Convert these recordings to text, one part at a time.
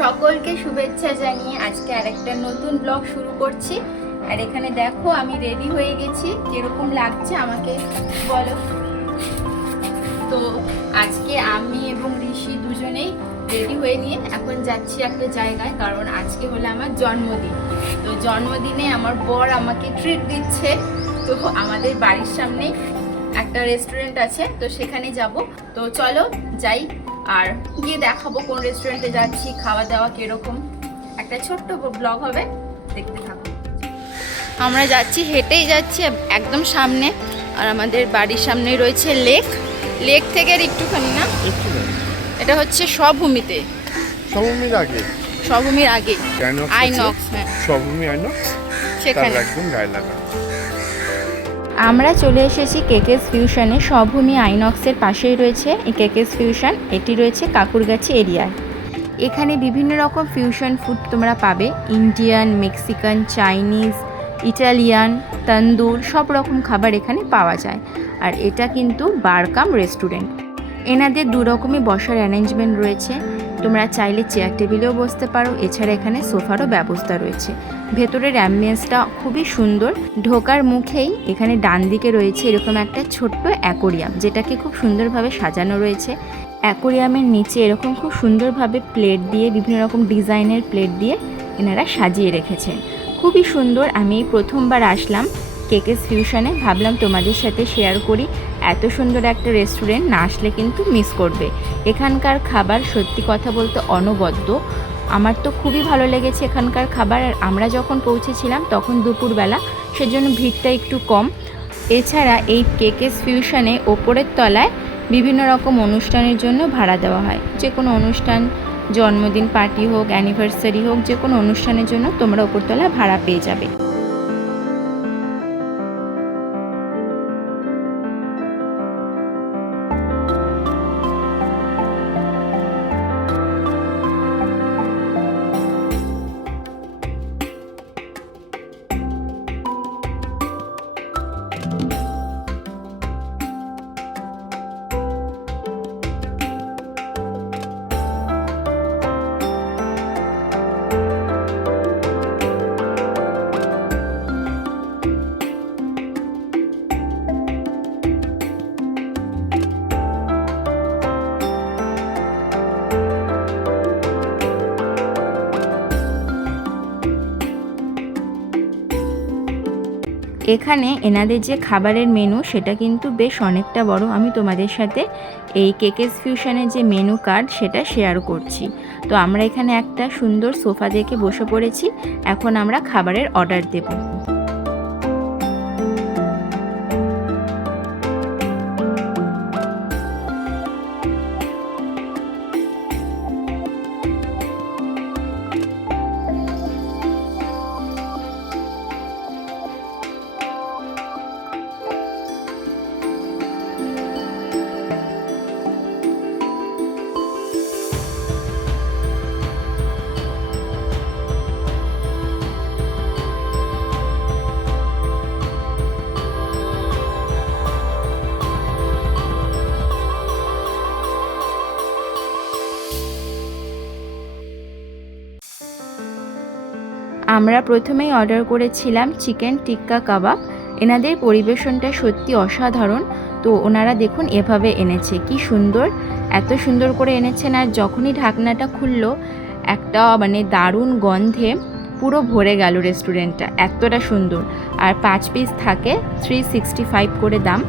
সকলকে শুভেচ্ছা জানিয়ে আজকে আরেকটা নতুন ব্লগ শুরু করছি। আর এখানে দেখো আমি রেডি হয়ে গেছি, কিরকম লাগছে আমাকে বলো। তো আজকে আমি এবং ঋষি দুজনেই রেডি হয়ে নিয়ে এখন যাচ্ছি একটা জায়গায়, কারণ আজকে হলো আমার জন্মদিন। তো জন্মদিনে আমার বর আমাকে ট্রিট দিচ্ছে। তো আমাদের বাড়ির সামনে একটা রেস্টুরেন্ট আছে, তো সেখানে যাব। তো চলো যাই, আর গিয়ে দেখাবো কোন রেস্টুরেন্টে যাচ্ছি, খাওয়া দাওয়া কিরকম। একটা ছোট্ট ব্লগ হবে, দেখতে থাকো। আমরা যাচ্ছি, হেঁটেই যাচ্ছি একদম সামনে, আর আমাদের বাড়ির সামনেই রয়েছে লেক। লেক থেকে আর একটুখানি না, এটা হচ্ছে স্বভূমিতে, স্বভূমির আগে, স্বভূমির আগে আইনক্স, স্বভূমি আইনক্স, সেখানে একদম গায়ে লাগা। আমরা চলে এসেছি কেকেস ফিউশনে। স্বভূমি আইনক্সের পাশেই রয়েছে এই কেকেস ফিউশন। এটি রয়েছে কাকুরগাছি এরিয়ায়। এখানে বিভিন্ন রকম ফিউশন ফুড তোমরা পাবে, ইন্ডিয়ান, মেক্সিকান, চাইনিজ, ইটালিয়ান, তন্দুর, সব রকম খাবার এখানে পাওয়া যায়। আর এটা কিন্তু বারকাম রেস্টুরেন্ট। এনাদের দু রকমই বসার অ্যারেঞ্জমেন্ট রয়েছে, তোমরা চাইলে চেয়ার টেবিলেও বসতে পারো, এছাড়া এখানে সোফারও ব্যবস্থা রয়েছে। ভেতরের অ্যাম্বিয়েন্সটা খুবই সুন্দর। ঢোকার মুখেই এখানে ডান দিকে রয়েছে এরকম একটা ছোট্ট অ্যাকোরিয়াম, যেটাকে খুব সুন্দরভাবে সাজানো রয়েছে। অ্যাকোরিয়ামের নিচে এরকম খুব সুন্দরভাবে প্লেট দিয়ে, বিভিন্ন রকম ডিজাইনের প্লেট দিয়ে এনারা সাজিয়ে রেখেছেন, খুবই সুন্দর। আমি এই প্রথমবার আসলাম কেকেস ফিউশনে, ভাবলাম তোমাদের সাথে শেয়ার করি। এত সুন্দর একটা রেস্টুরেন্ট, না আসলে কিন্তু মিস করবে। এখানকার খাবার সত্যি কথা বলতে অনবদ্য, আমার তো খুবই ভালো লেগেছে এখানকার খাবার। আর আমরা যখন পৌঁছেছিলাম তখন দুপুরবেলা, সেজন্য ভিড়টা একটু কম। এছাড়া এই কেকেস ফিউশনে ওপরের তলায় বিভিন্ন রকম অনুষ্ঠানের জন্য ভাড়া দেওয়া হয়। যে কোনো অনুষ্ঠান, জন্মদিন পার্টি হোক, অ্যানিভার্সারি হোক, যে কোনো অনুষ্ঠানের জন্য তোমরা ওপরতলায় ভাড়া পেয়ে যাবে। এখানে এনাদের যে খাবারের মেনু, সেটা কিন্তু বেশ অনেকটা বড়। আমি তোমাদের সাথে এই কেকেস ফিউশনের যে মেনু কার্ড, সেটা শেয়ার করছি। তো আমরা এখানে একটা সুন্দর সোফা দেখে বসে পড়েছি, এখন আমরা খাবারের অর্ডার দেব। আমরা প্রথমেই অর্ডার করেছিলাম চিকেন টিক্কা কাবাব। এনাদের পরিবেশনটা সত্যি অসাধারণ। তো ওনারা দেখুন এভাবে এনেছে, কি সুন্দর, এত সুন্দর করে এনেছেন। আর যখনই ঢাকনাটা খুললো, একটা দারুণ গন্ধে পুরো ভরে গেল রেস্টুরেন্টটা, এতটা সুন্দর। আর 5 পিস থাকে, 365 করে দাম।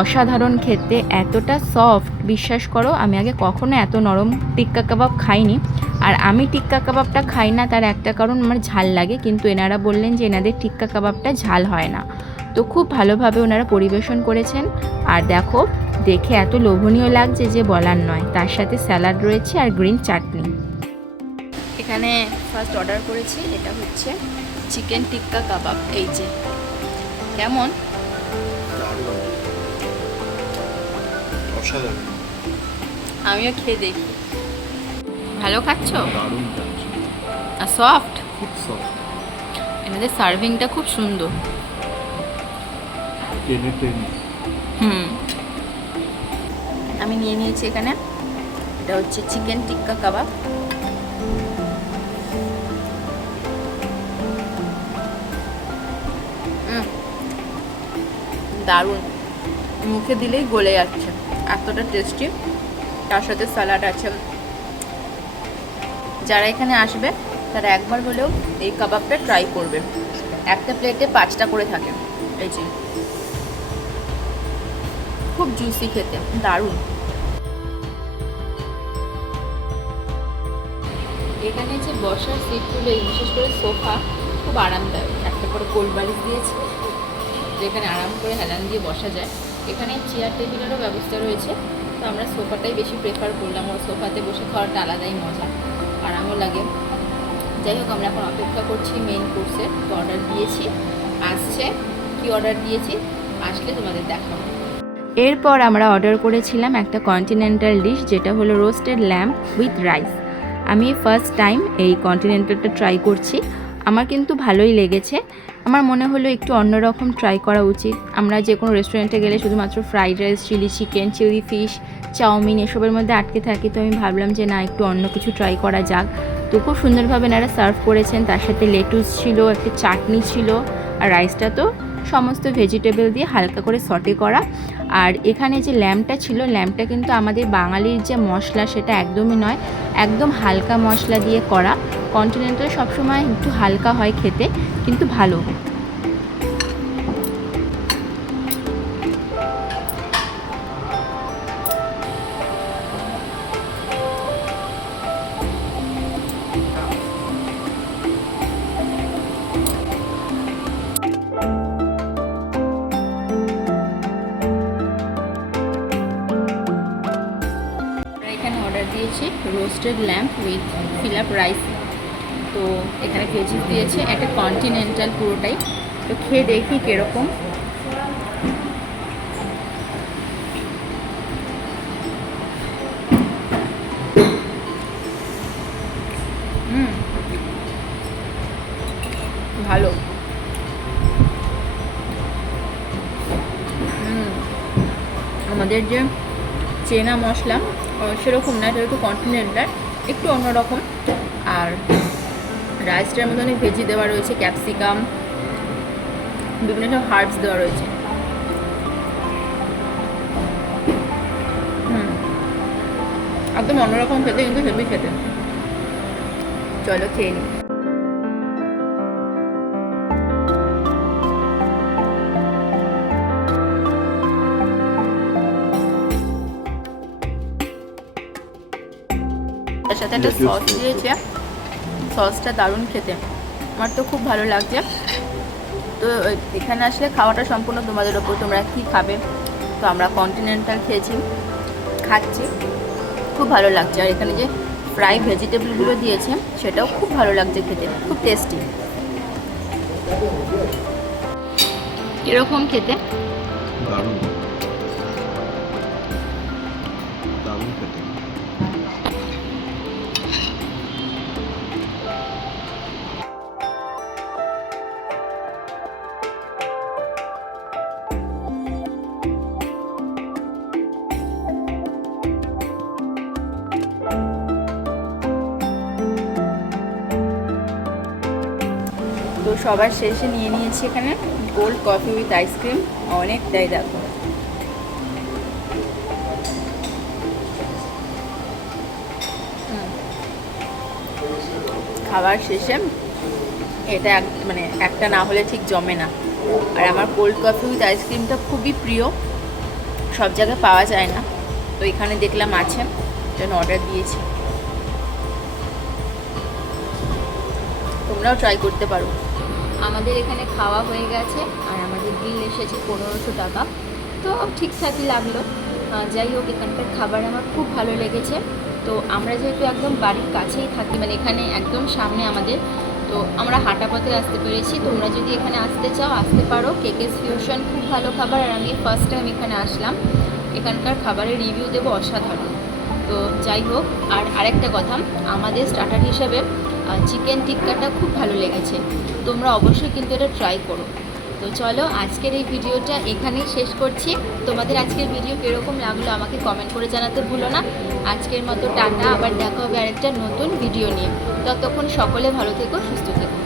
অসাধারণ খেতে, এতটা সফট, বিশ্বাস করো আমি আগে কখনো এত নরম টিক্কা কাবাব খাইনি। আর আমি টিক্কা কাবাবটা খাই না, তার একটা কারণ আমার ঝাল লাগে, কিন্তু এনারা বললেন যে এনাদের টিক্কা কাবাবটা ঝাল হয় না। তো খুব ভালোভাবে ওনারা পরিবেশন করেছেন। আর দেখো, দেখে এত লোভনীয় লাগছে যে বলার নয়। তার সাথে স্যালাড রয়েছে আর গ্রিন চাটনি। এখানে ফার্স্ট অর্ডার করেছি, এটা হচ্ছে চিকেন টিক্কা কাবাব। এই যে কেমন, আমিও খেয়ে দেখি। ভালো খাচ্ছ? আর সফট, খুব সফট। এনাদের সার্ভিংটা খুব সুন্দর। আমি নিয়ে নিয়েছি এখানে, এটা হচ্ছে চিকেন টিক্কা কাবাব। দারুণ, মুখে দিলেই গলে যাচ্ছে, এতটা টেস্টি। তার সাথে স্যালাড আছে। যারা এখানে আসবে তারা একবার হলেও এই কাবাবটা ট্রাই করবে। একটা প্লেটে 5টা করে থাকে। এই যে খুব জুসি খেতে, দারুণ। এখানে যে বসার সিটগুলো, বিশেষ করে সোফা, খুব আরামদায়ক। একটা করে কোল্ড বালিশ দিয়েছে, যেখানে আরাম করে হেলান দিয়ে বসা যায়। এখানে চেয়ার টেবিলেরও ব্যবস্থা রয়েছে, তো আমরা সোফাটাই বেশি প্রেফার করলাম। ওর সোফাতে বসে খাওয়াটা আলাদাই মজা, আরামও লাগে। যাই হোক, আমরা এখন অপেক্ষা করছি মেইন কোর্সে। তো অর্ডার দিয়েছি, আসছে। কি অর্ডার দিয়েছি আসলে তোমাদের দেখাবো। এরপর আমরা অর্ডার করেছিলাম একটা কন্টিনেন্টাল ডিশ, যেটা হলো রোস্টেড ল্যাম্প উইথ রাইস। আমি ফার্স্ট টাইম এই কন্টিনেন্টালটা ট্রাই করছি। আমার কিন্তু ভালোই লেগেছে। আমার মনে হলো একটু অন্যরকম ট্রাই করা উচিত। আমরা যে কোনো রেস্টুরেন্টে গেলে শুধুমাত্র fried rice, chilli chicken, chilli fish, chow এসবের মধ্যে আটকে থাকি। তো আমি ভাবলাম যে না, একটু অন্য কিছু ট্রাই করা যাক। তো খুব সুন্দরভাবে এনারা সার্ভ করেছেন। তার সাথে লেটুস ছিল, একটা চাটনি ছিল, আর রাইসটা তো সমস্ত ভেজিটেবল দিয়ে হালকা করে সটে করা। আর এখানে যে ল্যাম্পটা ছিল, ল্যাম্পটা কিন্তু আমাদের বাঙালির যে মশলা সেটা একদমই নয়, একদম হালকা মশলা দিয়ে করা। কন্টিনেন্টাল সবসময় একটু হালকা হয় খেতে, কিন্তু ভালো। এখানে অর্ডার দিয়েছি roasted lamp with fill up rice. তো এখানে ভেজিস দিয়েছে, একটা কন্টিনেন্টাল পুরোটাই। তো খেয়ে দেখি কীরকম। ভালো। আমাদের যে চেনা মশলা সেরকম না, এটা একটু কন্টিনেন্টাল, একটু অন্যরকম। আর রাইসটার মধ্যে অনেক ভেজি দেওয়া রয়েছে, ক্যাপসিকাম, বিভিন্ন হার্বস দেওয়া রয়েছে। একদম অন্যরকম খেতে, কিন্তু হেভি খেতে। চলো খেয়ে নিই। তার সাথে একটা সস দিয়েছে, সসটা দারুণ খেতে, আমার তো খুব ভালো লাগছে। তো এখানে আসলে খাওয়াটা সম্পূর্ণ তোমাদের ওপর, তোমরা কী খাবে। তো আমরা কন্টিনেন্টাল খাচ্ছি, খুব ভালো লাগছে। আর এখানে যে ফ্রাই ভেজিটেবলগুলো দিয়েছে সেটাও খুব ভালো লাগছে খেতে, খুব টেস্টি। এরকম খেতে দারুণ, দারুণ খেতে। তো সবার শেষে নিয়ে নিয়েছি এখানে কোল্ড কফি উইথ আইসক্রিম, অনেকটাই দেখো। খাবার শেষে এটা মানে একটা না হলে ঠিক জমে না। আর আমার কোল্ড কফি উইথ আইসক্রিমটা খুবই প্রিয়, সব জায়গায় পাওয়া যায় না। তো এখানে দেখলাম আছে, জন্য অর্ডার দিয়েছি। তোমরাও ট্রাই করতে পারো। আমাদের এখানে খাওয়া হয়ে গেছে, আর আমাদের বিল এসেছে 1500 টাকা। তো ঠিকঠাকই লাগলো। যাই হোক, এখানকার খাবার আমার খুব ভালো লেগেছে। তো আমরা যেহেতু একদম বাড়ির কাছেই থাকি, মানে এখানে একদম সামনে আমাদের, তো আমরা হাঁটা পথে আসতে পেরেছি। তোমরা যদি এখানে আসতে চাও আসতে পারো। কেকেস ফিউশন খুব ভালো খাবার, আর আমি ফার্স্ট টাইম এখানে আসলাম। এখানকার খাবারের রিভিউ দেবো অসাধারণ। তো যাই হোক, আর আরেকটা কথা, আমাদের স্টার্টার হিসেবে চিকেন টিক্কাটা খুব ভালো লেগেছে। তোমরা অবশ্যই কিন্তু এটা ট্রাই করো। তো চলো, আজকের এই ভিডিওটা এখানেই শেষ করছি। তোমাদের আজকের ভিডিও কীরকম লাগলো আমাকে কমেন্ট করে জানাতে ভুলো না। আজকের মতো টাটা, আবার দেখা হবে আরেকটা নতুন ভিডিও নিয়ে। ততক্ষণ সকলে ভালো থেকো, সুস্থ থেকো।